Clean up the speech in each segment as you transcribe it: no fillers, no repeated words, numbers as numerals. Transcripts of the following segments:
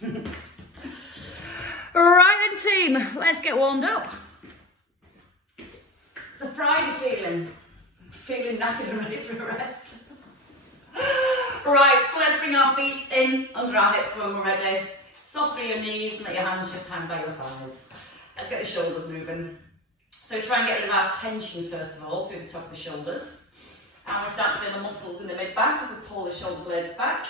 Right then team, let's get warmed up. It's a Friday feeling knackered and ready for a rest. Right, so let's bring our feet in under our hips when we're ready. Soft through your knees and let your hands just hang by your thighs. Let's get the shoulders moving. So try and get rid of our tension first of all through the top of the shoulders. And we start to feel the muscles in the mid-back as we pull the shoulder blades back.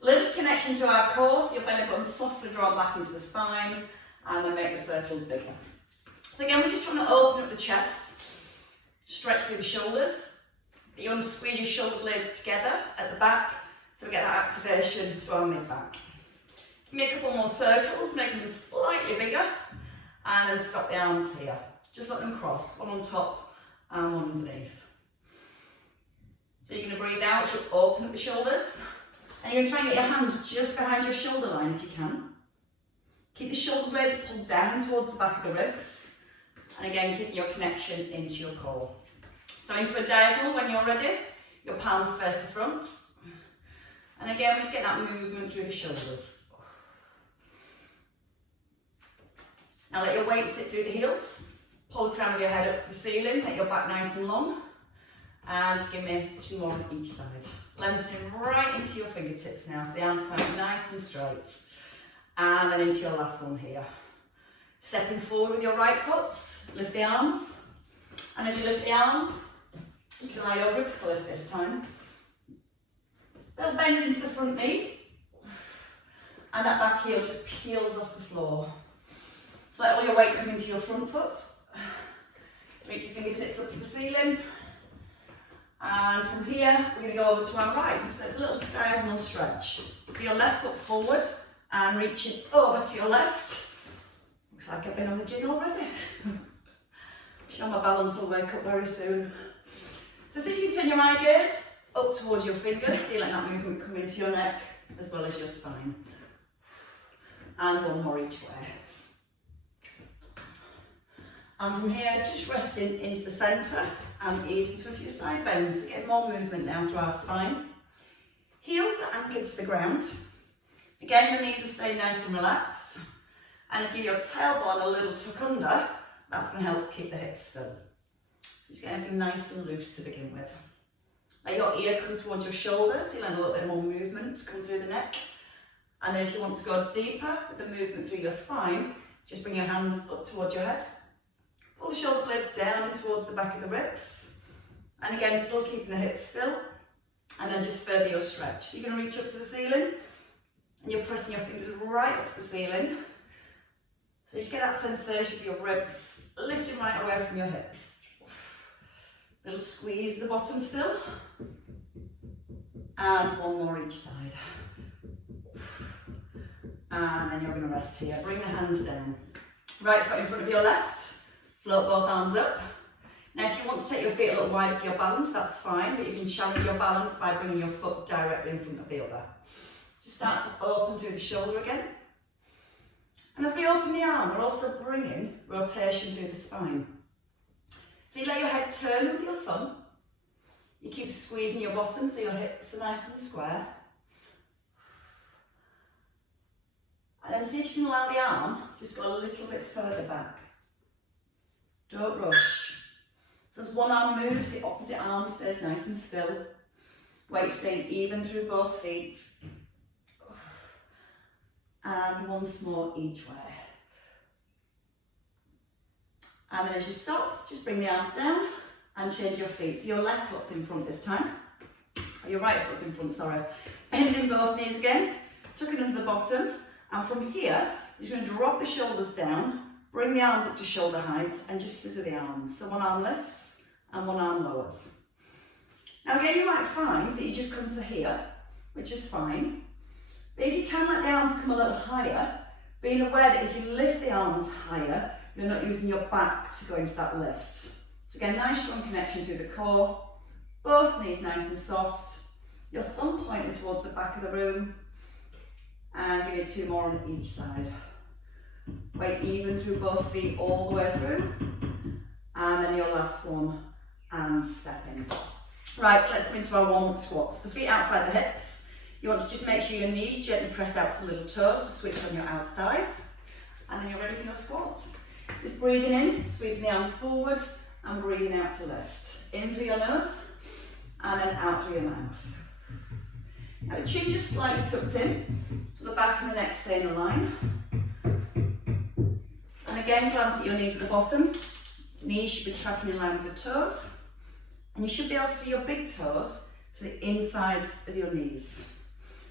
Little connection to our core, so your belly button softly drawn back into the spine, and then make the circles bigger. So again, we're just trying to open up the chest, stretch through the shoulders. You want to squeeze your shoulder blades together at the back, so we get that activation through our mid-back. Give me a couple more circles, making them slightly bigger, and then stop the arms here. Just let them cross, one on top and one underneath. So you're going to breathe out, you'll open up the shoulders, and you're going to try and get your hands just behind your shoulder line if you can. Keep the shoulder blades pulled down towards the back of the ribs, and again, keeping your connection into your core. So into a diagonal when you're ready, your palms face the front. And again, we're just getting that movement through the shoulders. Now let your weight sit through the heels. Pull the crown of your head up to the ceiling, let your back nice and long. And give me 2 more on each side. Lengthening right into your fingertips now, so the arms come out nice and straight. And then into your last one here. Stepping forward with your right foot, lift the arms. And as you lift the arms, you can allow your ribs to lift this time. They'll bend into the front knee. And that back heel just peels off the floor. So let all your weight come into your front foot. Reach your fingertips up to the ceiling. And from here, we're going to go over to our right. So it's a little diagonal stretch. So your left foot forward and reaching over to your left. Looks like I've been on the gym already. Sure, my balance will wake up very soon. So see if you can turn your eye gaze up towards your fingers. So you let that movement come into your neck as well as your spine. And one more each way. And from here, just resting into the centre and ease into a few side bends. So get more movement now through our spine. Heels are anchored to the ground. Again, the knees are staying nice and relaxed. And if you give your tailbone a little tuck under, that's going to help to keep the hips still. Just get everything nice and loose to begin with. Let your ear come towards your shoulders, so you'll have a little bit more movement come through the neck. And then if you want to go deeper with the movement through your spine, just bring your hands up towards your head. Pull the shoulder blades down and towards the back of the ribs. And again, still keeping the hips still. And then just further your stretch. So you're going to reach up to the ceiling. And you're pressing your fingers right up to the ceiling. So you just get that sensation of your ribs lifting right away from your hips. Little squeeze at the bottom still. And one more each side. And then you're going to rest here. Bring the hands down. Right foot in front of your left. Float both arms up. Now if you want to take your feet a little wider for your balance, that's fine, but you can challenge your balance by bringing your foot directly in front of the other. Just start to open through the shoulder again. And as we open the arm, we're also bringing rotation through the spine. So you let your head turn with your thumb. You keep squeezing your bottom so your hips are nice and square. And then see if you can allow the arm just go a little bit further back. Don't rush. So as one arm moves, the opposite arm stays nice and still. Weight staying even through both feet. And once more each way. And then as you stop, just bring the arms down and change your feet. So your left foot's in front this time. Or your right foot's in front, sorry. Bending both knees again, tucking under the bottom. And from here, you're just going to drop the shoulders down. Bring the arms up to shoulder height and just scissor the arms. So one arm lifts and one arm lowers. Now again, you might find that you just come to here, which is fine. But if you can let the arms come a little higher, being aware that if you lift the arms higher, you're not using your back to go into that lift. So again, nice strong connection through the core. Both knees nice and soft. Your thumb pointing towards the back of the room. And give me 2 more on each side. Weight even through both feet all the way through. And then your last one, and step in. Right, so let's come into our warm-up squats. The feet outside the hips. You want to just make sure your knees gently press out to the little toes to switch on your outer thighs. And then you're ready for your squat. Just breathing in, sweeping the arms forward, and breathing out to lift. In through your nose, and then out through your mouth. Now the chin just slightly tucked in, so the back and the neck stay in a line. And again, glance at your knees at the bottom. Knees should be tracking in line with the toes. And you should be able to see your big toes to the insides of your knees.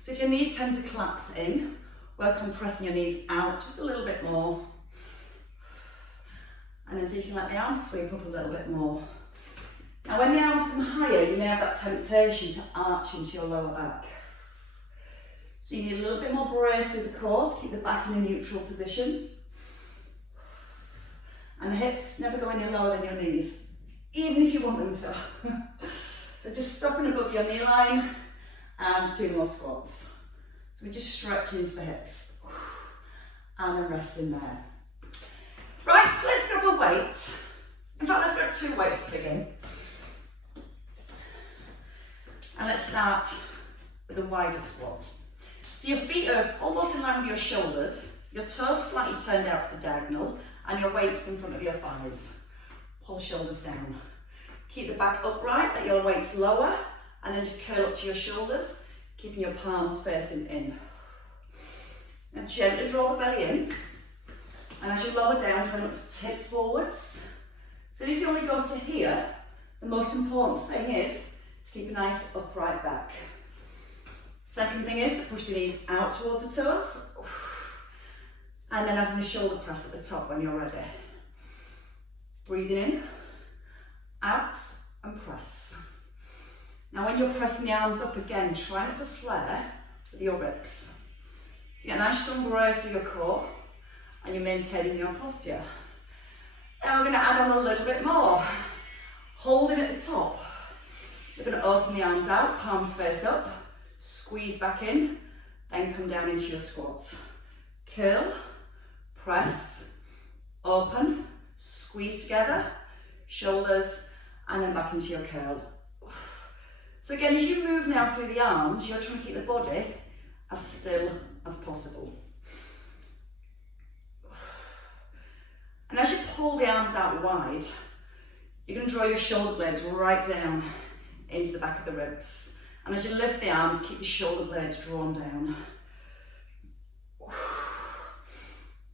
So if your knees tend to collapse in, work on pressing your knees out just a little bit more. And then see if you can let the arms sweep up a little bit more. Now when the arms come higher, you may have that temptation to arch into your lower back. So you need a little bit more brace with the core to keep the back in a neutral position. And the hips never go any lower than your knees, even if you want them to. So just stopping above your knee line and 2 more squats. So we're just stretching into the hips and then resting there. Right, so let's grab a weight. In fact, let's grab 2 weights to begin. And let's start with a wider squat. So your feet are almost in line with your shoulders, your toes slightly turned out to the diagonal, and your weight's in front of your thighs. Pull shoulders down. Keep the back upright, let your weights lower, and then just curl up to your shoulders, keeping your palms facing in. Now gently draw the belly in, and as you lower down, try not to tip forwards. So if you only go to here, the most important thing is to keep a nice upright back. Second thing is to push the knees out towards the toes, and then having a shoulder press at the top when you're ready. Breathing in, out, and press. Now when you're pressing the arms up again, try not to flare with your ribs. You get a nice strong brace through your core, and you're maintaining your posture. Now we're going to add on a little bit more. Holding at the top. You're going to open the arms out, palms face up, squeeze back in, then come down into your squat. Curl, press, open, squeeze together, shoulders, and then back into your curl. So again, as you move now through the arms, you're trying to keep the body as still as possible. And as you pull the arms out wide, you're going to draw your shoulder blades right down into the back of the ribs. And as you lift the arms, keep your shoulder blades drawn down.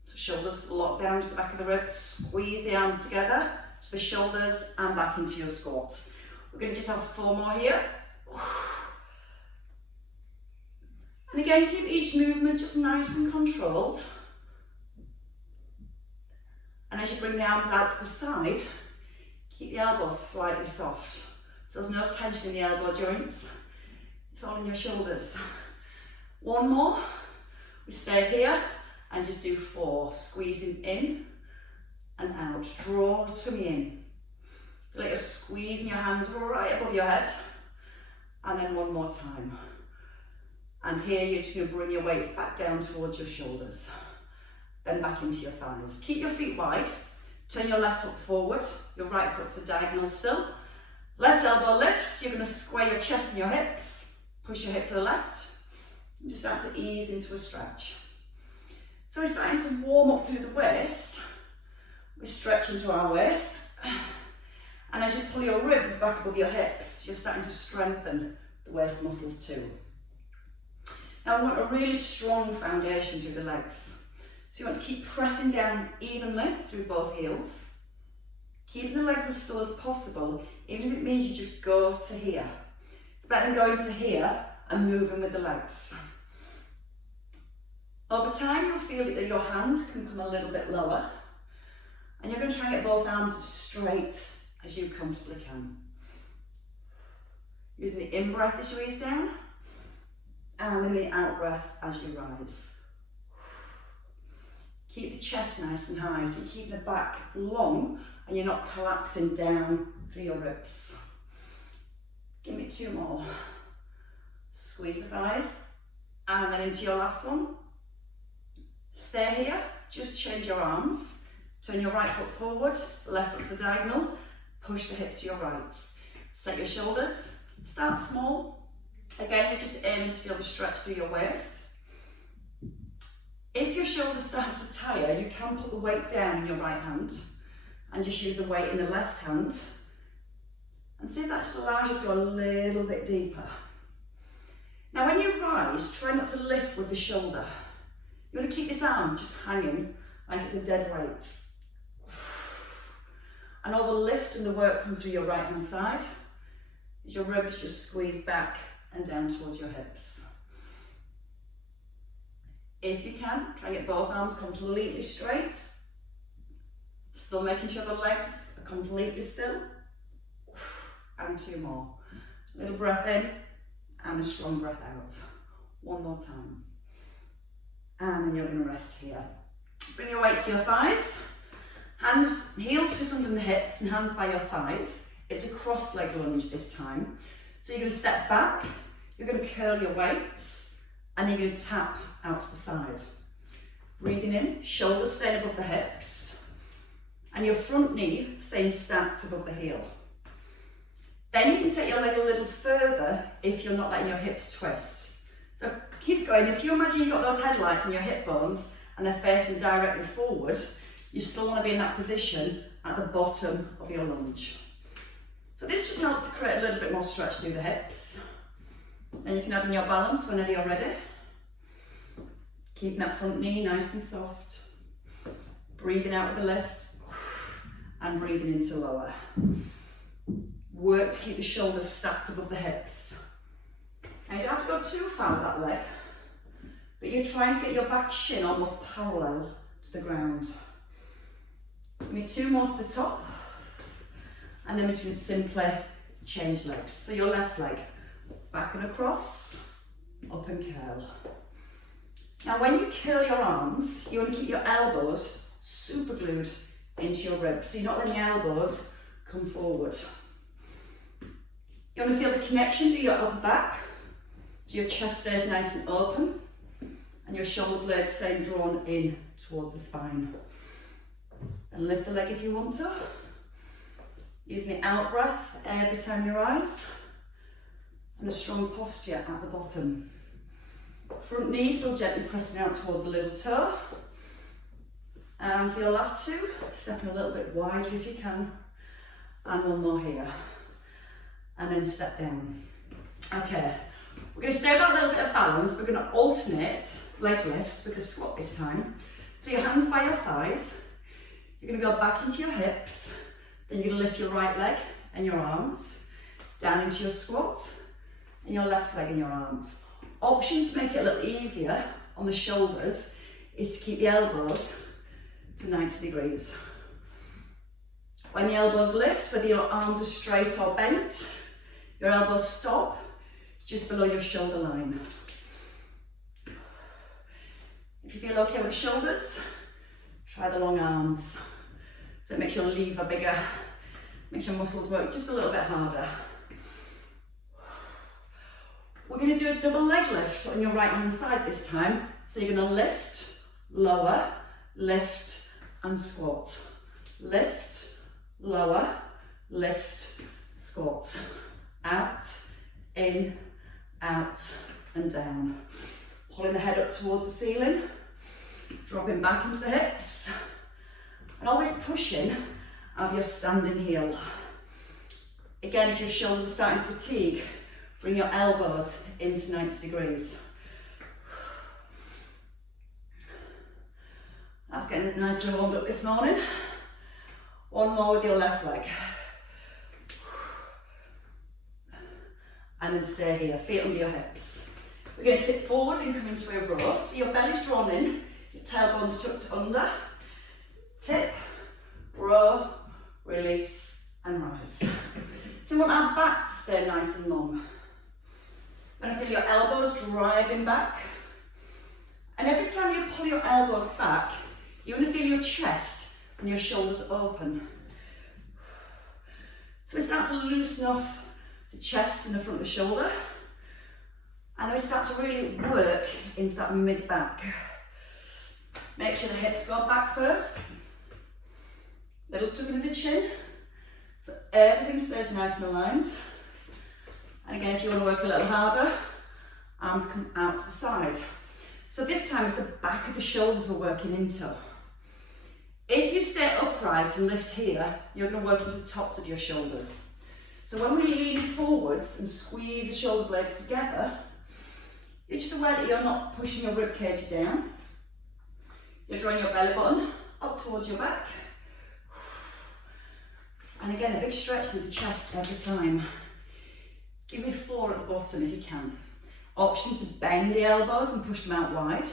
So shoulders lock down to the back of the ribs, squeeze the arms together to the shoulders and back into your squat. We're going to just have 4 more here. And again, keep each movement just nice and controlled. And as you bring the arms out to the side, keep the elbows slightly soft. So there's no tension in the elbow joints. It's all in your shoulders. 1 more. We stay here and just do 4. Squeezing in and out. Draw the tummy in. Feel like you're squeezing your hands right above your head. And then 1 more time. And here you're just going to bring your weights back down towards your shoulders. Then back into your thighs. Keep your feet wide. Turn your left foot forward, your right foot to the diagonal still. Left elbow lifts. You're going to square your chest and your hips. Push your hip to the left. And just start to ease into a stretch. So we're starting to warm up through the waist. We stretch into our waist. And as you pull your ribs back above your hips, you're starting to strengthen the waist muscles too. Now we want a really strong foundation through the legs. So you want to keep pressing down evenly through both heels. Keeping the legs as still as possible, even if it means you just go to here. It's better than going to here and moving with the legs. Over time you'll feel that your hand can come a little bit lower. And you're going to try and get both arms as straight as you comfortably can. Using the in-breath as you ease down. And then the out-breath as you rise. Keep the chest nice and high, so you keep the back long and you're not collapsing down through your ribs. Give me 2 more. Squeeze the thighs, and then into your last one. Stay here, just change your arms. Turn your right foot forward, left foot to the diagonal, push the hips to your right. Set your shoulders, start small, Again, you're just aiming to feel the stretch through your waist. If your shoulder starts to tire, you can put the weight down in your right hand and just use the weight in the left hand. And see if that just allows you to go a little bit deeper. Now when you rise, try not to lift with the shoulder. You want to keep this arm just hanging like it's a dead weight. And all the lift and the work comes through your right hand side as your ribs just squeeze back and down towards your hips. If you can, try and get both arms completely straight. Still making sure the legs are completely still. And 2 more. A little breath in and a strong breath out. 1 more time. And then you're going to rest here. Bring your weights to your thighs. Hands, heels just under the hips and hands by your thighs. It's a cross leg lunge this time. So you're going to step back, you're going to curl your weights, and then you're going to tap out to the side. Breathing in, shoulders staying above the hips, and your front knee staying stacked above the heel. Then you can take your leg a little further if you're not letting your hips twist. So keep going. If you imagine you've got those headlights on your hip bones and they're facing directly forward, you still want to be in that position at the bottom of your lunge. So this just helps to create a little bit more stretch through the hips. Then you can add in your balance whenever you're ready. Keeping that front knee nice and soft. Breathing out with the lift and breathing into lower. Work to keep the shoulders stacked above the hips. Now you don't have to go too far with that leg, but you're trying to get your back shin almost parallel to the ground. Give me 2 more to the top, and then we're just going to simply change legs. So your left leg, back and across, up and curl. Now when you curl your arms, you want to keep your elbows super glued into your ribs, so you're not letting your elbows come forward. You want to feel the connection through your upper back, so your chest stays nice and open, and your shoulder blades staying drawn in towards the spine. And lift the leg if you want to. Using the out breath every time you rise, and a strong posture at the bottom. Front knee still gently pressing out towards the little toe. And for your last 2, stepping a little bit wider if you can. And 1 more here. And then step down. Okay, we're going to stay with that little bit of balance. We're going to alternate leg lifts with a squat this time. So your hands by your thighs. You're going to go back into your hips. Then you're going to lift your right leg and your arms down into your squat, and your left leg and your arms. Options to make it a little easier on the shoulders is to keep the elbows to 90 degrees. When the elbows lift, whether your arms are straight or bent, your elbows stop just below your shoulder line. If you feel okay with the shoulders, try the long arms. So it makes your lever bigger, makes your muscles work just a little bit harder. We're going to do a double leg lift on your right hand side this time. So you're going to lift, lower, lift and squat. Lift, lower, lift, squat. Out, in, out and down. Pulling the head up towards the ceiling, dropping back into the hips, and always pushing out of your standing heel. Again, if your shoulders are starting to fatigue, bring your elbows into 90 degrees. That's getting us nicely warmed up this morning. 1 more with your left leg. And then stay here, feet under your hips. We're going to tip forward and come into a row. So your belly's drawn in, your tailbone's tucked under. Tip, row, release and rise. So you want our back to stay nice and long. And feel your elbows driving back. And every time you pull your elbows back, you want to feel your chest and your shoulders open. So we start to loosen off the chest and the front of the shoulder. And we start to really work into that mid-back. Make sure the hips go back first. Little tuck into the chin. So everything stays nice and aligned. And again, if you want to work a little harder, arms come out to the side. So this time it's the back of the shoulders we're working into. If you stay upright and lift here, you're going to work into the tops of your shoulders. So when we lean forwards and squeeze the shoulder blades together, you're just aware that you're not pushing your rib cage down. You're drawing your belly button up towards your back. And again, a big stretch through the chest every time. Give me 4 at the bottom if you can. Option to bend the elbows and push them out wide,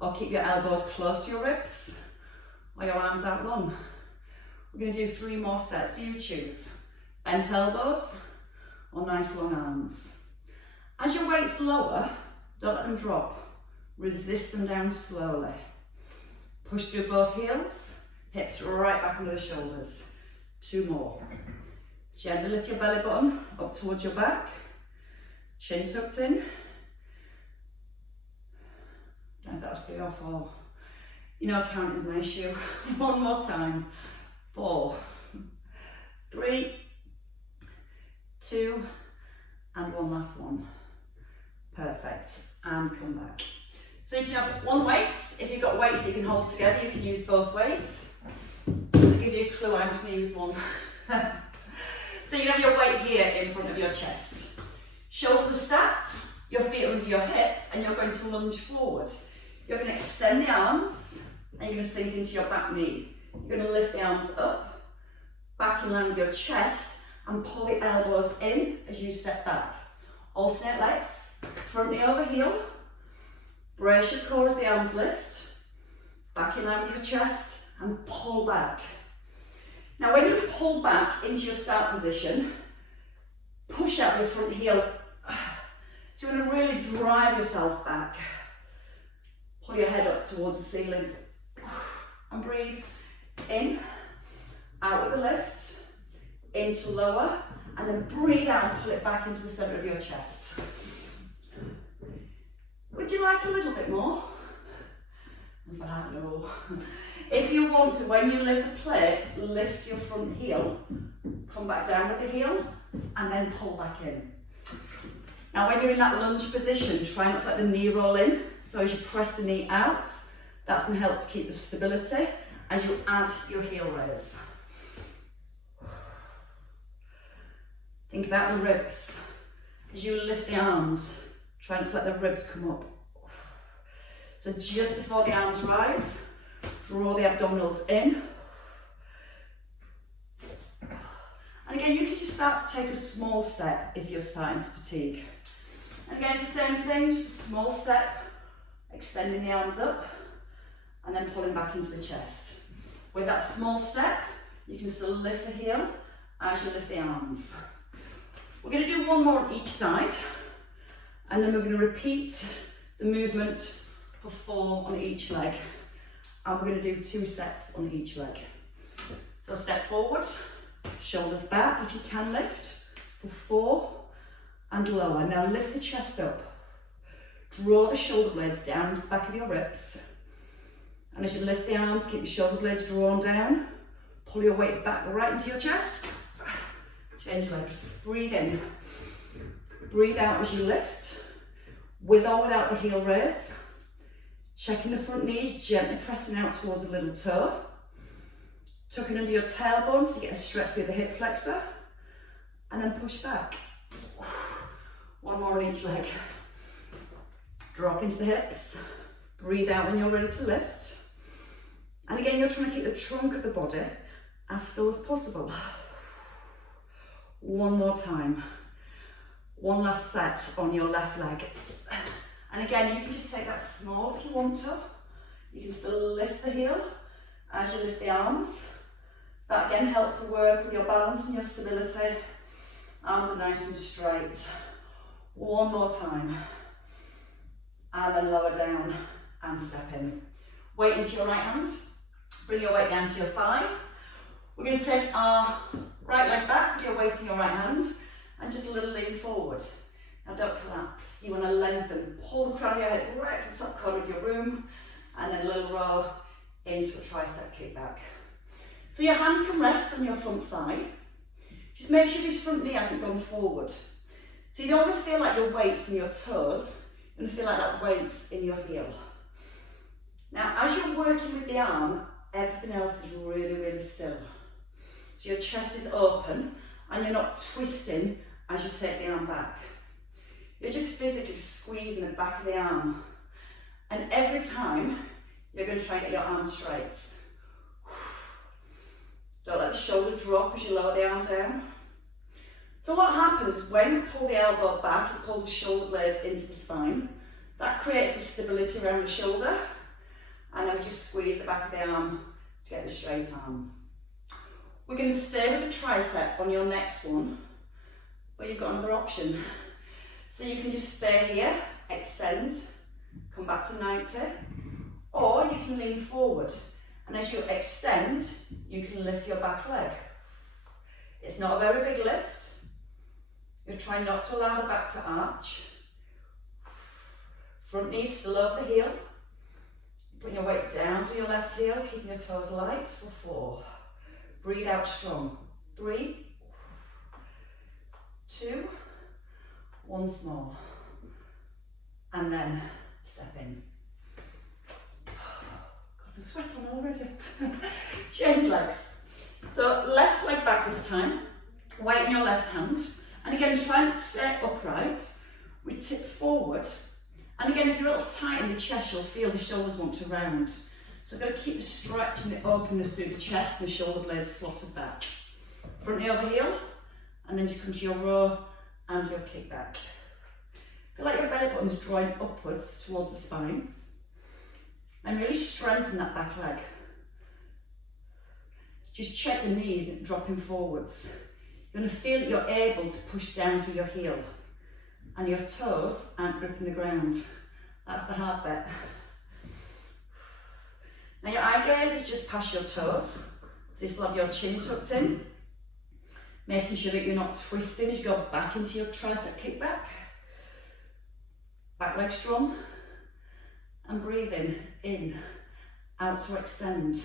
or keep your elbows close to your ribs, or your arms out long. We're going to do 3 more sets, you choose. Bent elbows or nice long arms. As your weight's lower, don't let them drop. Resist them down slowly. Push through both heels, hips right back under the shoulders. 2 more. Gently lift your belly button up towards your back. Chin tucked in. I don't know if that was 3 or 4. You know, counting is my issue. 1 more time. 4, 3, 2, and 1 last one. Perfect. And come back. So you can have 1 weight. If you've got weights that you can hold together, you can use both weights. I'll give you a clue, I'm just going to use 1. So you can have your weight here in front of your chest. Shoulders are stacked, your feet are under your hips, and you're going to lunge forward. You're going to extend the arms, and you're going to sink into your back knee. You're going to lift the arms up, back in line with your chest, and pull the elbows in as you step back. Alternate legs, front knee over heel. Brace your core as the arms lift, back in line with your chest, and pull back. Now when you pull back into your start position, push out your front heel. So you're going to really drive yourself back. Pull your head up towards the ceiling. And breathe in, out with the lift, into lower, and then breathe out and pull it back into the centre of your chest. Would you like a little bit more? I was like, no. If you want to, when you lift the plate, lift your front heel, come back down with the heel, and then pull back in. Now when you're in that lunge position, try not to let the knee roll in. So as you press the knee out, that's going to help to keep the stability as you add your heel raise. Think about the ribs. As you lift the arms, try not to let the ribs come up. So just before the arms rise, draw the abdominals in. And again, you can just start to take a small step if you're starting to fatigue. And again, it's the same thing, just a small step, extending the arms up, and then pulling back into the chest. With that small step, you can still lift the heel as you lift the arms. We're going to do 1 more on each side, and then we're going to repeat the movement for 4 on each leg. And we're going to do 2 sets on each leg. So step forward, shoulders back if you can lift, for 4, and lower. Now lift the chest up. Draw the shoulder blades down into the back of your ribs. And as you lift the arms, keep your shoulder blades drawn down. Pull your weight back right into your chest. Change legs. Breathe in. Breathe out as you lift. With or without the heel raise. Checking the front knees, gently pressing out towards the little toe. Tucking under your tailbone so you get a stretch through the hip flexor. And then push back. 1 more on each leg. Drop into the hips. Breathe out when you're ready to lift. And again, you're trying to keep the trunk of the body as still as possible. 1 more time. 1 last set on your left leg. And again, you can just take that small if you want to. You can still lift the heel as you lift the arms. That again helps to work with your balance and your stability. Arms are nice and straight. 1 more time. And then lower down and step in. Weight into your right hand. Bring your weight down to your thigh. We're going to take our right leg back with your weight in your right hand and just a little lean forward. Now don't collapse. You want to lengthen. Pull the crown of your head right to the top corner of your room and then a little roll into a tricep kickback. So your hand can rest on your front thigh. Just make sure this front knee hasn't gone forward. So you don't want to feel like your weight's in your toes, you want to feel like that weight's in your heel. Now, as you're working with the arm, everything else is really, really still. So your chest is open and you're not twisting as you take the arm back. You're just physically squeezing the back of the arm. And every time, you're going to try and get your arm straight. Don't let the shoulder drop as you lower the arm down. So what happens when you pull the elbow back, it pulls the shoulder blade into the spine. That creates the stability around the shoulder. And then we just squeeze the back of the arm to get the straight arm. We're going to stay with the tricep on your next one, but you've got another option. So you can just stay here, extend, come back to 90, or you can lean forward. And as you extend, you can lift your back leg. It's not a very big lift. You're trying not to allow the back to arch. Front knee still over the heel. Putting your weight down for your left heel, keeping your toes light for 4. Breathe out strong. 3, 2, once more. And then step in. Got the sweat on already. Change legs. So left leg back this time. Weight in your left hand. And again, try and stay upright. We tip forward. And again, if you're a little tight in the chest, you'll feel the shoulders want to round. So we've got to keep the stretch and the openness through the chest and the shoulder blades slotted back. Front knee over heel, and then just come to your row and your kick back. Feel like your belly button's drawing upwards towards the spine. And really strengthen that back leg. Just check the knees dropping forwards. You're going to feel that you're able to push down through your heel. And your toes aren't gripping the ground. That's the hard bit. Now your eye gaze is just past your toes. So you still have your chin tucked in. Making sure that you're not twisting as you go back into your tricep kickback. Back leg strong. And breathing in, out to extend.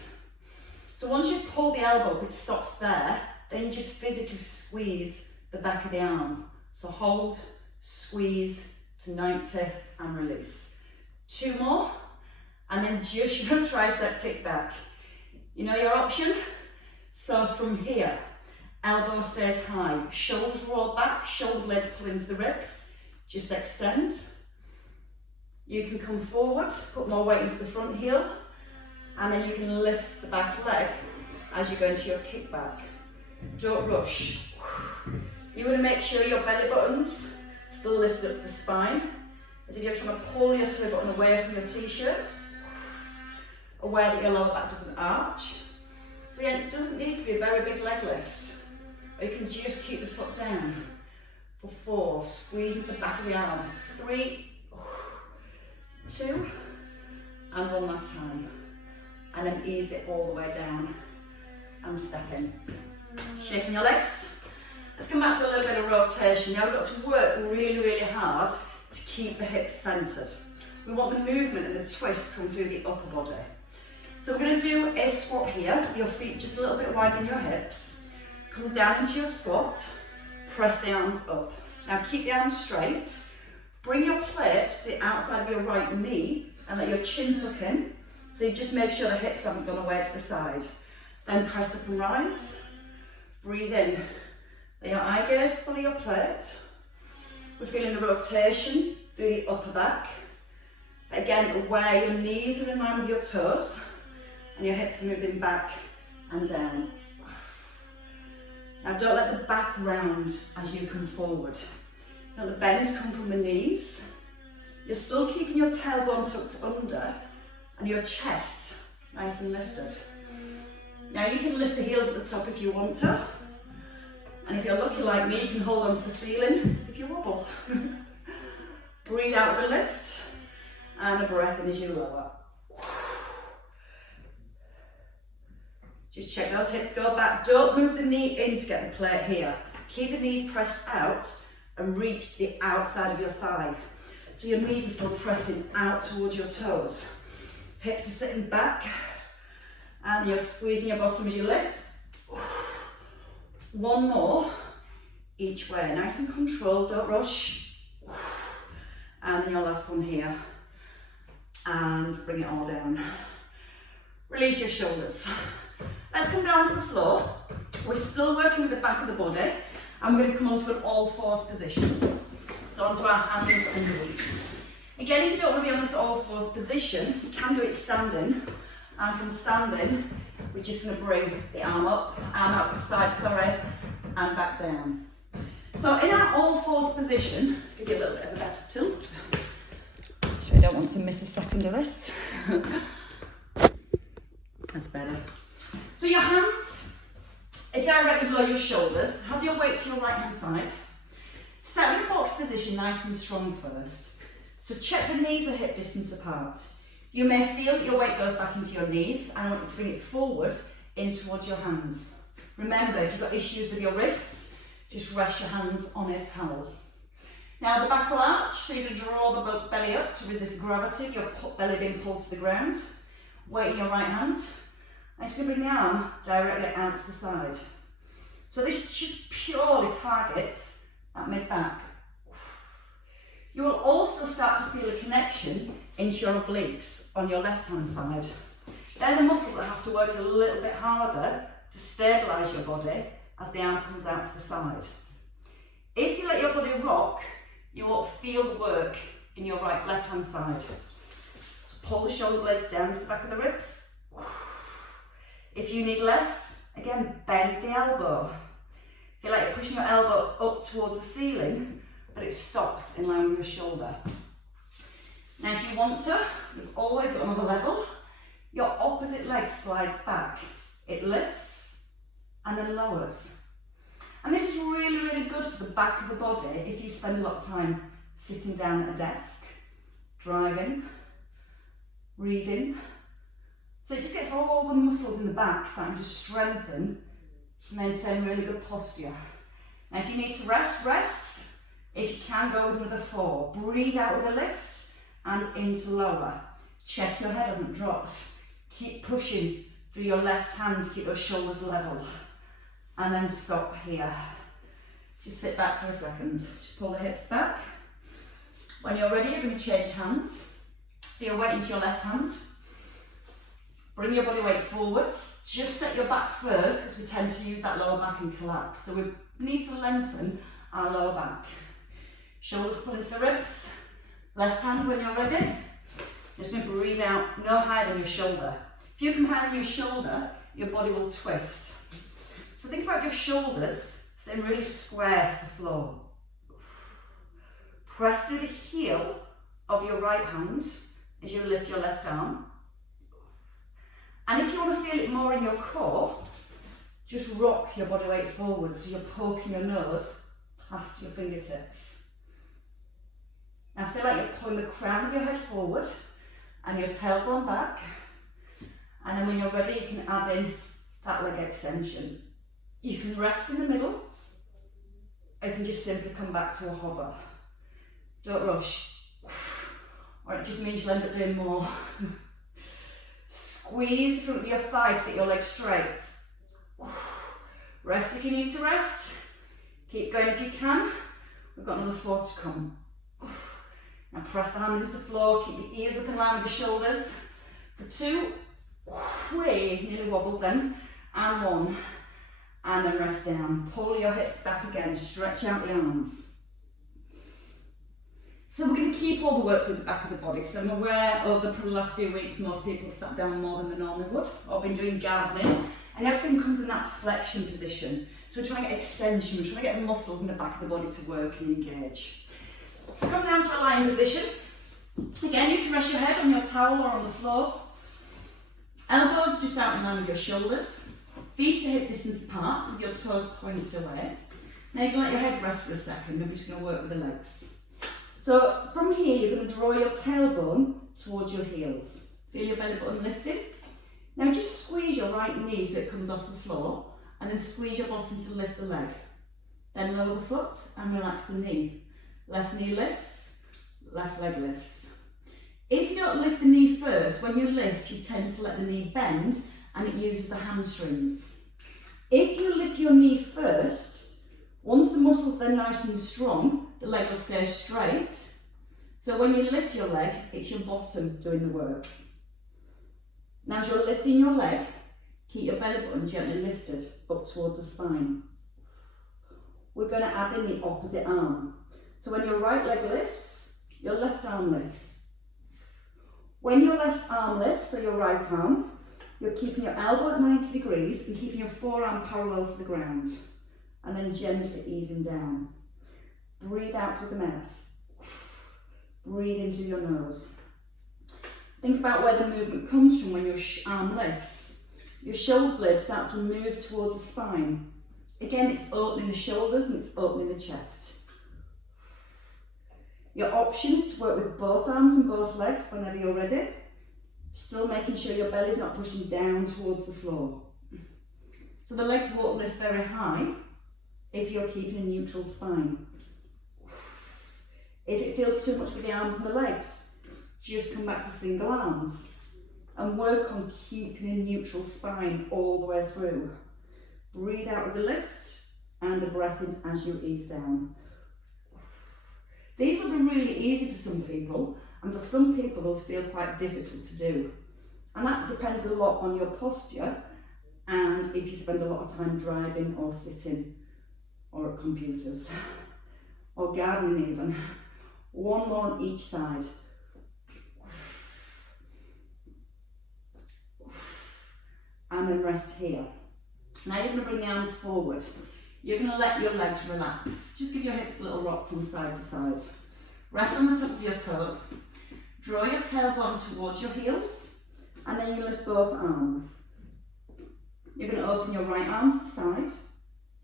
So once you've pulled the elbow up, it stops there. Then you just physically squeeze the back of the arm. So hold, squeeze to 90 and release. 2 more, and then just your tricep kick back. You know your option? So from here, elbow stays high, shoulders roll back, shoulder blades pull into the ribs, just extend. You can come forward, put more weight into the front heel, and then you can lift the back leg as you go into your kick back. Don't rush. You want to make sure your belly button's still lifted up to the spine, as if you're trying to pull your toe button away from your t-shirt, aware that your lower back doesn't arch. So again, it doesn't need to be a very big leg lift, or you can just keep the foot down for 4, squeeze into the back of the arm, 3, 2, and 1 last time, and then ease it all the way down and step in. Shaking your legs. Let's come back to a little bit of rotation. Now we've got to work really, really hard to keep the hips centered. We want the movement and the twist to come through the upper body. So we're going to do a squat here, your feet just a little bit wide in your hips. Come down into your squat, press the arms up. Now keep the arms straight. Bring your plate to the outside of your right knee and let your chin tuck in. So you just make sure the hips haven't gone away to the side. Then press up and rise. Breathe in. Let your eye gaze follow your plate. We're feeling the rotation through the upper back. Again, aware your knees are in line with your toes and your hips are moving back and down. Now don't let the back round as you come forward. Let the bend come from the knees. You're still keeping your tailbone tucked under and your chest nice and lifted. Now you can lift the heels at the top if you want to. And if you're lucky like me, you can hold onto the ceiling if you wobble. Breathe out with a lift and a breath in as you lower. Just check those hips go back. Don't move the knee in to get the plate here. Keep the knees pressed out and reach to the outside of your thigh. So your knees are still pressing out towards your toes. Hips are sitting back and you're squeezing your bottom as you lift. 1 more, each way. Nice and controlled, don't rush. And then your last one here. And bring it all down. Release your shoulders. Let's come down to the floor. We're still working with the back of the body. And we're going to come onto an all fours position. So onto our hands and knees. Again, if you don't want to be on this all fours position, you can do it standing. And from standing, we're just going to bring the arm up, arm out to the side, sorry, and back down. So in our all fours position, let's give you a little bit of a better tilt. So I don't want to miss a second of this. That's better. So your hands are directly below your shoulders. Have your weight to your right hand side. Set your box position nice and strong first. So check the knees are hip distance apart. You may feel that your weight goes back into your knees, and I want you to bring it forward in towards your hands. Remember, if you've got issues with your wrists, just rest your hands on a towel. Now the back will arch, so you're going to draw the belly up to resist gravity, your belly being pulled to the ground. Weight in your right hand. I'm just going to bring the arm directly out to the side. So this just purely targets that mid-back. You will also start to feel a connection into your obliques on your left-hand side. They're the muscles that have to work a little bit harder to stabilise your body as the arm comes out to the side. If you let your body rock, you will feel the work in your left-hand side. So pull the shoulder blades down to the back of the ribs. If you need less, again, bend the elbow. Feel like you're pushing your elbow up towards the ceiling, but it stops in line with your shoulder. Now if you want to, you've always got another level. Your opposite leg slides back. It lifts and then lowers. And this is really, really good for the back of the body if you spend a lot of time sitting down at a desk, driving, reading. So it just gets all the muscles in the back starting to strengthen to maintain really good posture. Now if you need to rest, rest. If you can, go with another 4. Breathe out with a lift and into lower. Check your head hasn't dropped. Keep pushing through your left hand to keep your shoulders level. And then stop here. Just sit back for a second. Just pull the hips back. When you're ready, you're going to change hands. So your weight into your left hand. Bring your body weight forwards. Just set your back first because we tend to use that lower back and collapse. So we need to lengthen our lower back. Shoulders pull into the ribs. Left hand when you're ready. Just going to breathe out no higher than your shoulder. If you can higher than your shoulder, your body will twist. So think about your shoulders staying really square to the floor. Press through the heel of your right hand as you lift your left arm. And if you want to feel it more in your core, just rock your body weight forward so you're poking your nose past your fingertips. Now feel like you're pulling the crown of your head forward and your tailbone back. And then when you're ready, you can add in that leg extension. You can rest in the middle, or you can just simply come back to a hover. Don't rush, or it just means you'll end up doing more. Squeeze the front of your thigh to get your legs straight. Rest if you need to rest. Keep going if you can. We've got another 4 to come. Now press the hand into the floor, keep your ears up in line with your shoulders. For 2, nearly wobbled then, and 1. And then rest down. Pull your hips back again, stretch out the arms. So we're going to keep all the work through the back of the body, because I'm aware over the last few weeks most people have sat down more than they normally would, or been doing gardening, and everything comes in that flexion position. So we're trying to get extension, we're trying to get the muscles in the back of the body to work and engage. So come down to a lying position. Again, you can rest your head on your towel or on the floor. Elbows just out in line with your shoulders. Feet are hip distance apart with your toes pointed away. Now you can let your head rest for a second. We're just going to work with the legs. So from here, you're going to draw your tailbone towards your heels. Feel your belly button lifted. Now just squeeze your right knee so it comes off the floor, and then squeeze your bottom to lift the leg. Then lower the foot and relax the knee. Left knee lifts, left leg lifts. If you don't lift the knee first, when you lift, you tend to let the knee bend and it uses the hamstrings. If you lift your knee first, Once the muscles then nice and strong, the leg will stay straight. So when you lift your leg, it's your bottom doing the work. Now as you're lifting your leg, keep your belly button gently lifted up towards the spine. We're going to add in the opposite arm. So when your right leg lifts, your left arm lifts. When your left arm lifts, so your right arm, you're keeping your elbow at 90 degrees and keeping your forearm parallel to the ground. And then gently easing down. Breathe out through the mouth. Breathe in through your nose. Think about where the movement comes from when your arm lifts. Your shoulder blade starts to move towards the spine. Again, it's opening the shoulders and it's opening the chest. Your option is to work with both arms and both legs whenever you're ready. Still making sure your belly's not pushing down towards the floor. So the legs won't lift very high if you're keeping a neutral spine. If it feels too much with the arms and the legs, just come back to single arms and work on keeping a neutral spine all the way through. Breathe out with the lift and a breath in as you ease down. These will be really easy for some people, and for some people they'll feel quite difficult to do. And that depends a lot on your posture and if you spend a lot of time driving or sitting or at computers or gardening even. One more on each side. And then rest here. Now you're going to bring the arms forward. You're going to let your legs relax. Just give your hips a little rock from side to side. Rest on the top of your toes. Draw your tailbone towards your heels. And then you lift both arms. You're going to open your right arm to the side.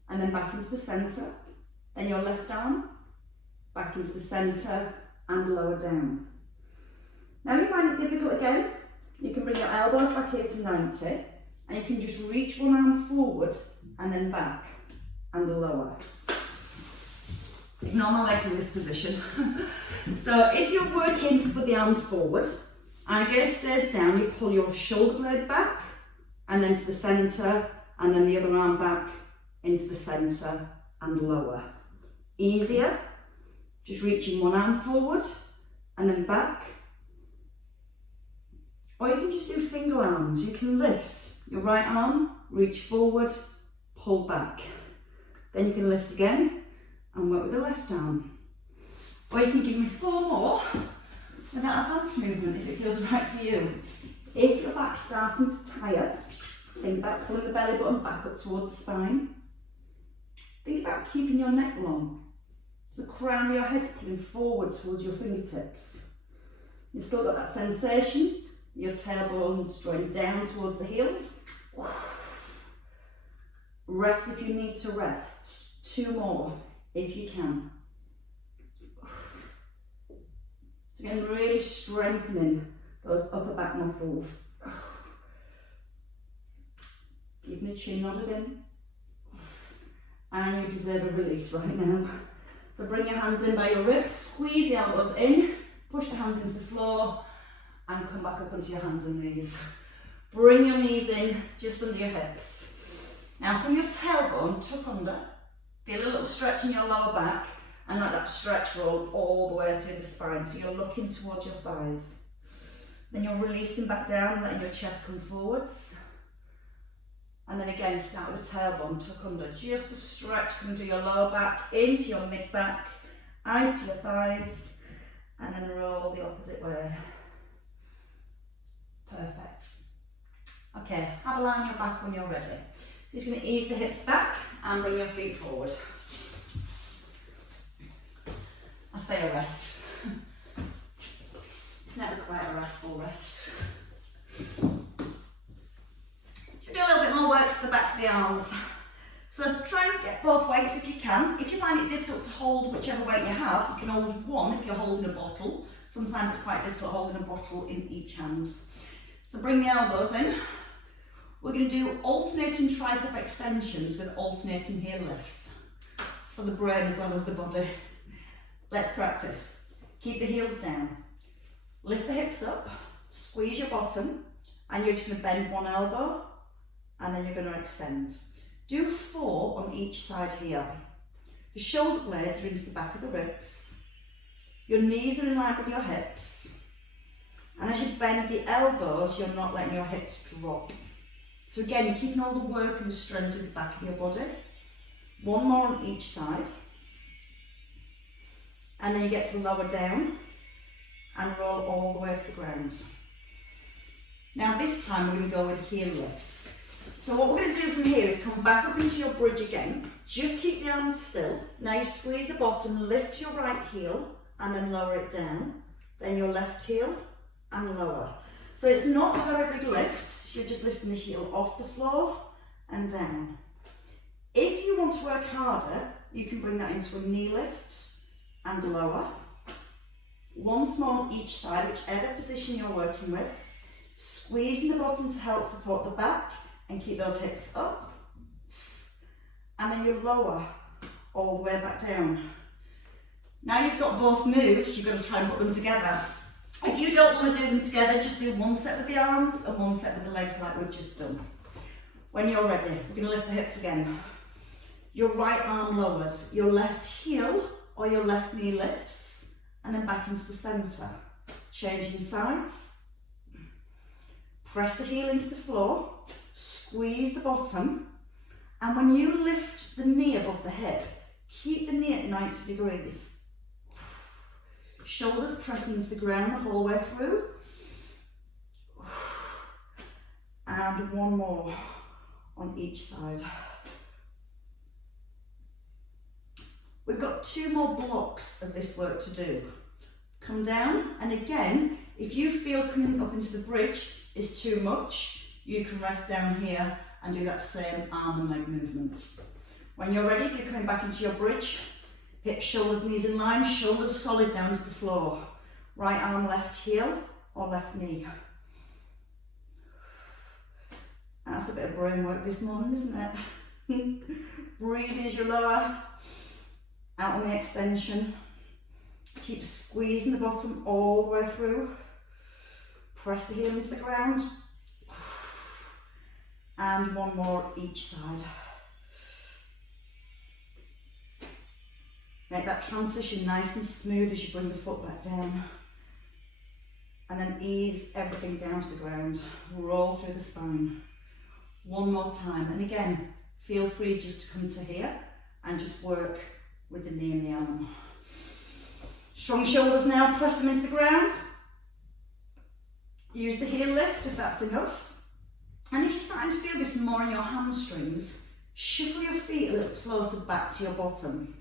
And then back into the centre. Then your left arm. Back into the centre and lower down. Now if you find it difficult again, you can bring your elbows back here to 90. And you can just reach one arm forward and then back and lower. Ignore my legs in this position. So if you're working with the arms forward, and gaze stays down, you pull your shoulder blade back and then to the centre and then the other arm back into the centre and lower. Easier, just reaching one arm forward and then back. Or you can just do single arms. You can lift your right arm, reach forward, pull back. Then you can lift again and work with the left arm. Or you can give me 4 more with that advanced movement if it feels right for you. If your back's starting to tire, think about pulling the belly button back up towards the spine. Think about keeping your neck long. So the crown of your head's pulling forward towards your fingertips. You've still got that sensation. Your tailbone's drawing down towards the heels. Rest if you need to rest. 2 more if you can. So again, really strengthening those upper back muscles. Keeping the chin nodded in. And you deserve a release right now. So bring your hands in by your ribs, squeeze the elbows in, push the hands into the floor, and come back up onto your hands and knees. Bring your knees in, just under your hips. Now from your tailbone, tuck under, feel a little stretch in your lower back, and let that stretch roll all the way through the spine, so you're looking towards your thighs. Then you're releasing back down, letting your chest come forwards. And then again, start with the tailbone, tuck under, just a stretch coming through your lower back, into your mid-back, eyes to your thighs, and then roll the opposite way. Perfect. Okay, have a lie on your back when you're ready. Just going to ease the hips back and bring your feet forward. I say a rest. It's never quite a restful rest. Should do a little bit more work to the backs of the arms. So try and get both weights if you can. If you find it difficult to hold whichever weight you have, you can hold one if you're holding a bottle. Sometimes it's quite difficult holding a bottle in each hand. So bring the elbows in. We're going to do alternating tricep extensions with alternating heel lifts. It's for the brain as well as the body. Let's practice. Keep the heels down. Lift the hips up, squeeze your bottom, and you're just going to bend one elbow, and then you're going to extend. Do 4 on each side here. The shoulder blades are into the back of the ribs. Your knees are in line with your hips. And as you bend the elbows, you're not letting your hips drop. So again, you're keeping all the work and the strength in the back of your body. One more on each side. And then you get to lower down and roll all the way to the ground. Now this time we're going to go with heel lifts. So what we're going to do from here is come back up into your bridge again. Just keep the arms still. Now you squeeze the bottom, lift your right heel and then lower it down. Then your left heel and lower. So it's not a very big lift, you're just lifting the heel off the floor and down. If you want to work harder, you can bring that into a knee lift and lower. One small on each side, whichever position you're working with. Squeezing the bottom to help support the back and keep those hips up. And then you lower all the way back down. Now you've got both moves, you've got to try and put them together. If you don't want to do them together, just do one set with the arms and one set with the legs like we've just done. When you're ready, we're going to lift the hips again. Your right arm lowers, your left heel or your left knee lifts, and then back into the centre. Changing sides. Press the heel into the floor, squeeze the bottom, and when you lift the knee above the hip, keep the knee at 90 degrees. Shoulders pressing into the ground the whole way through. And one more on each side. We've got 2 more blocks of this work to do. Come down, and again, if you feel coming up into the bridge is too much, you can rest down here and do that same arm and leg movement. When you're ready, if you're coming back into your bridge, hips, shoulders, knees in line, shoulders solid down to the floor. Right arm, left heel or left knee. That's a bit of brain work this morning, isn't it? Breathe as you lower. Out on the extension. Keep squeezing the bottom all the way through. Press the heel into the ground. And one more each side. Make that transition nice and smooth as you bring the foot back down. And then ease everything down to the ground. Roll through the spine. One more time. And again, feel free just to come to here and just work with the knee and the arm. Strong shoulders now, press them into the ground. Use the heel lift if that's enough. And if you're starting to feel this more in your hamstrings, shuffle your feet a little closer back to your bottom.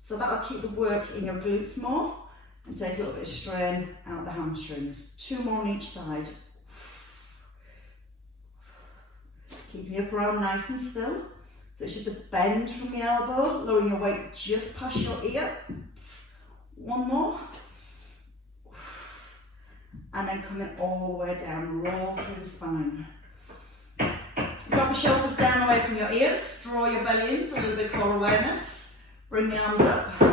So that'll keep the work in your glutes more and take a little bit of strain out the hamstrings. 2 more on each side. Keeping the upper arm nice and still. So it's just a bend from the elbow, lowering your weight just past your ear. 1 more. And then coming all the way down, roll through the spine. Drop the shoulders down away from your ears, draw your belly in, so a little bit of core awareness. Bring the arms up. The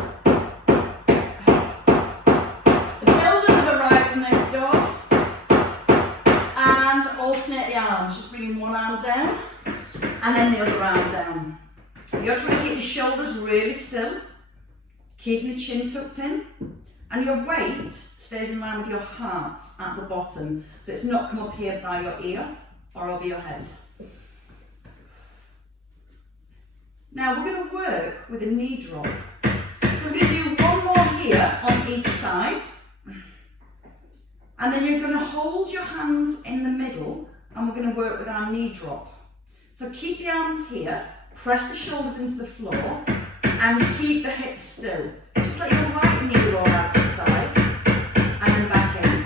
builders have arrived from next door. And alternate the arms, just bringing one arm down and then the other arm down. You're trying to keep your shoulders really still, keeping the chin tucked in, and your weight stays in line with your heart at the bottom, so it's not come up here by your ear or over your head. Now we're going to work with a knee drop. So we're going to do 1 more here on each side, and then you're going to hold your hands in the middle and we're going to work with our knee drop. So keep the arms here, press the shoulders into the floor and keep the hips still. Just let your right knee roll out to the side and then back in.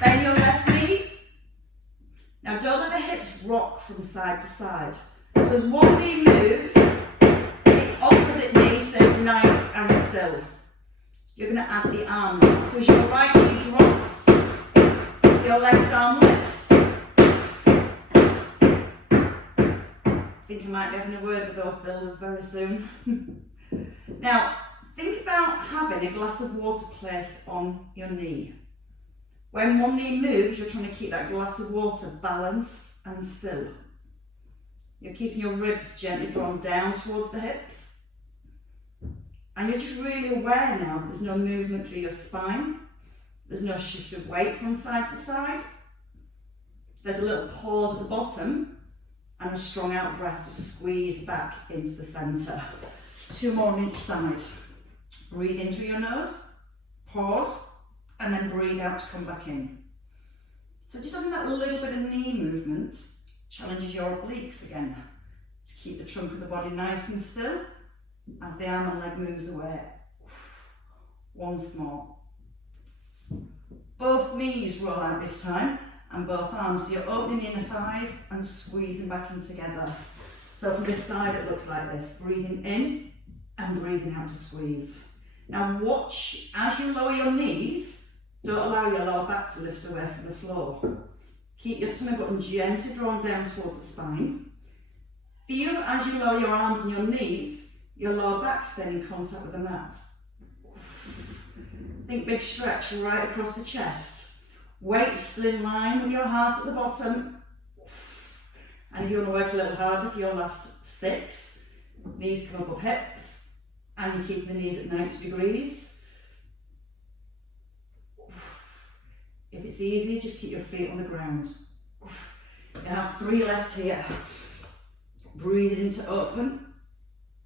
Then your left knee. Now don't let the hips rock from side to side. So as one knee moves, the opposite knee stays nice and still. You're going to add the arm. So as your right knee drops, your left arm lifts. I think you might be having a word with those builders very soon. Now, think about having a glass of water placed on your knee. When one knee moves, you're trying to keep that glass of water balanced and still. You're keeping your ribs gently drawn down towards the hips. And you're just really aware now that there's no movement through your spine. There's no shift of weight from side to side. There's a little pause at the bottom and a strong out breath to squeeze back into the centre. 2 more on each side. Breathe in through your nose, pause, and then breathe out to come back in. So just having that little bit of knee movement challenges your obliques again. Keep the trunk of the body nice and still as the arm and leg moves away. Once more. Both knees roll out this time and both arms. So you're opening the inner thighs and squeezing back in together. So from this side it looks like this. Breathing in and breathing out to squeeze. Now watch as you lower your knees, don't allow your lower back to lift away from the floor. Keep your tummy button gently drawn down towards the spine. Feel as you lower your arms and your knees, your lower back staying in contact with the mat. Think big stretch right across the chest. Weight still in line with your heart at the bottom. And if you want to work a little harder for your last 6, knees come above hips and you keep the knees at 90 degrees. If it's easy, just keep your feet on the ground. You have 3 left here. Breathing in to open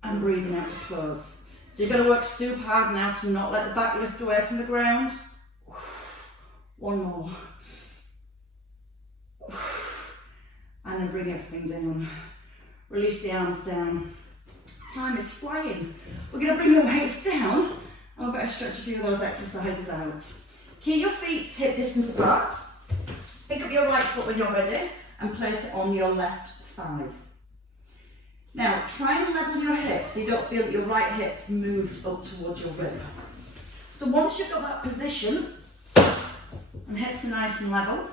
and breathing out to close. So you're going to work super hard now to not let the back lift away from the ground. 1 more. And then bring everything down. Release the arms down. Time is flying. We're going to bring the weights down and we're going to stretch a few of those exercises out. Keep your feet hip distance apart. Pick up your right foot when you're ready and place it on your left thigh. Now try and level your hips so you don't feel that your right hip's moved up towards your rib. So once you've got that position and hips are nice and level,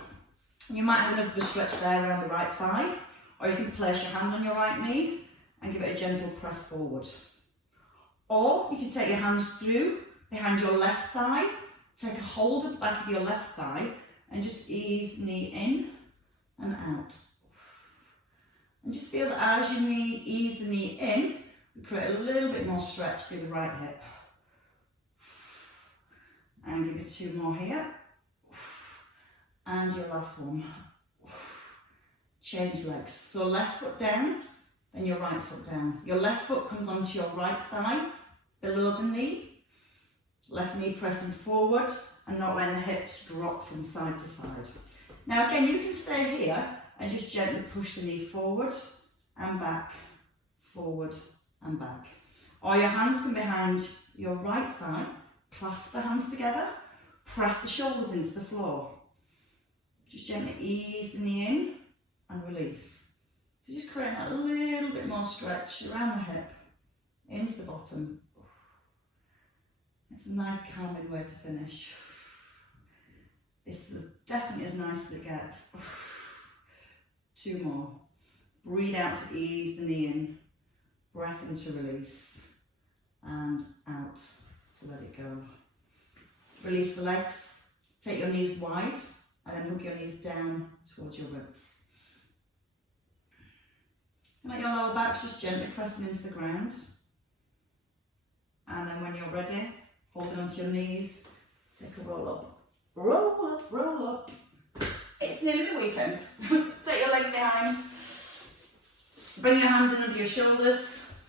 you might have enough of a stretch there around the right thigh, or you can place your hand on your right knee and give it a gentle press forward. Or you can take your hands through behind your left thigh, take a hold of the back of your left thigh and just ease the knee in and out. And just feel that as you ease the knee in, we create a little bit more stretch through the right hip. And give it 2 more here. And your last one. Change legs. So left foot down, then your right foot down. Your left foot comes onto your right thigh, below the knee. Left knee pressing forward and not letting the hips drop from side to side. Now again, you can stay here and just gently push the knee forward and back, forward and back. Or your hands can be behind your right thigh, clasp the hands together, press the shoulders into the floor. Just gently ease the knee in and release. So just creating a little bit more stretch around the hip, into the bottom. It's a nice calming way to finish. This is definitely as nice as it gets. 2 more. Breathe out to ease the knee in. Breath in to release. And out to let it go. Release the legs. Take your knees wide and then hook your knees down towards your ribs. And let your lower back just gently pressing into the ground. And then when you're ready, holding onto your knees, take a roll up. Roll up, roll up. It's nearly the weekend. Take your legs behind. Bring your hands in under your shoulders.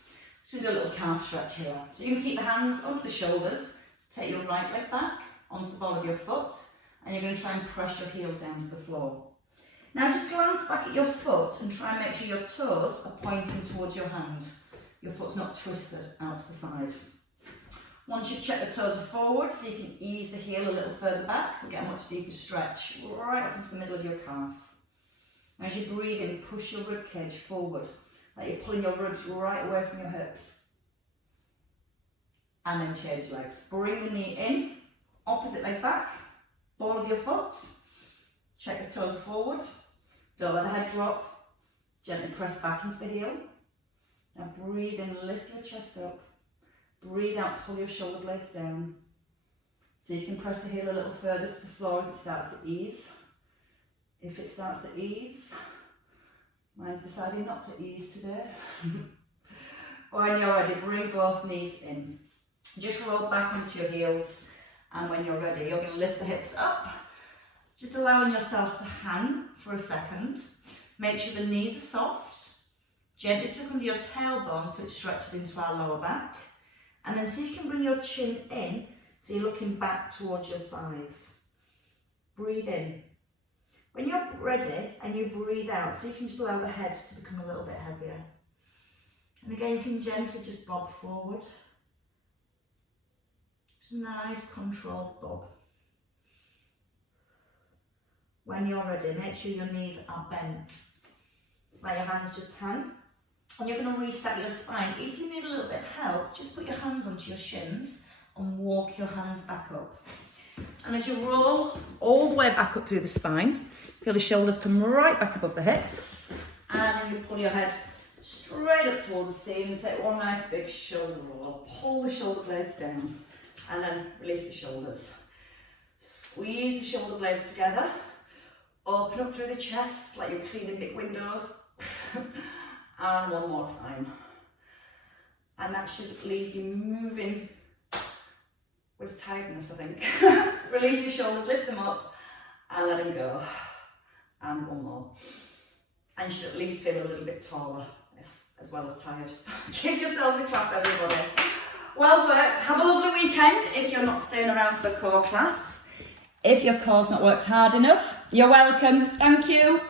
Just do a little calf stretch here. So you can keep the hands under the shoulders. Take your right leg back onto the ball of your foot. And you're going to try and press your heel down to the floor. Now just glance back at your foot and try and make sure your toes are pointing towards your hand. Your foot's not twisted out to the side. Once you've checked the toes are forward, so you can ease the heel a little further back, so get a much deeper stretch right up into the middle of your calf. As you breathe in, push your rib cage forward, like you're pulling your ribs right away from your hips. And then change legs. Bring the knee in, opposite leg back, ball of your foot. Check the toes forward. Don't let the head drop. Gently press back into the heel. Now breathe in, lift your chest up. Breathe out, pull your shoulder blades down. So you can press the heel a little further to the floor as it starts to ease. If it starts to ease, Mine's decided not to ease today. When you're ready, bring both knees in. Just roll back onto your heels, and when you're ready, you're going to lift the hips up, just allowing yourself to hang for a second. Make sure the knees are soft. Gently tuck under your tailbone so it stretches into our lower back. And then see if you can bring your chin in so you're looking back towards your thighs. Breathe in. When you're ready and you breathe out, so you can just allow the head to become a little bit heavier. And again, you can gently just bob forward. Just a nice controlled bob. When you're ready, make sure your knees are bent. Let your hands just hang. And you're going to restack your spine. If you need a little bit of help, just put your hands onto your shins and walk your hands back up. And as you roll all the way back up through the spine, feel the shoulders come right back above the hips. And then you pull your head straight up towards the ceiling and take one nice big shoulder roll. Pull the shoulder blades down and then release the shoulders. Squeeze the shoulder blades together. Open up through the chest like you're cleaning big windows. And one more time. And that should leave you moving with tightness, I think. Release your shoulders, lift them up and let them go. And one more. And you should at least feel a little bit taller, as well as tired. Give yourselves a clap, everybody. Well worked. Have a lovely weekend if you're not staying around for the core class. If your core's not worked hard enough, you're welcome. Thank you.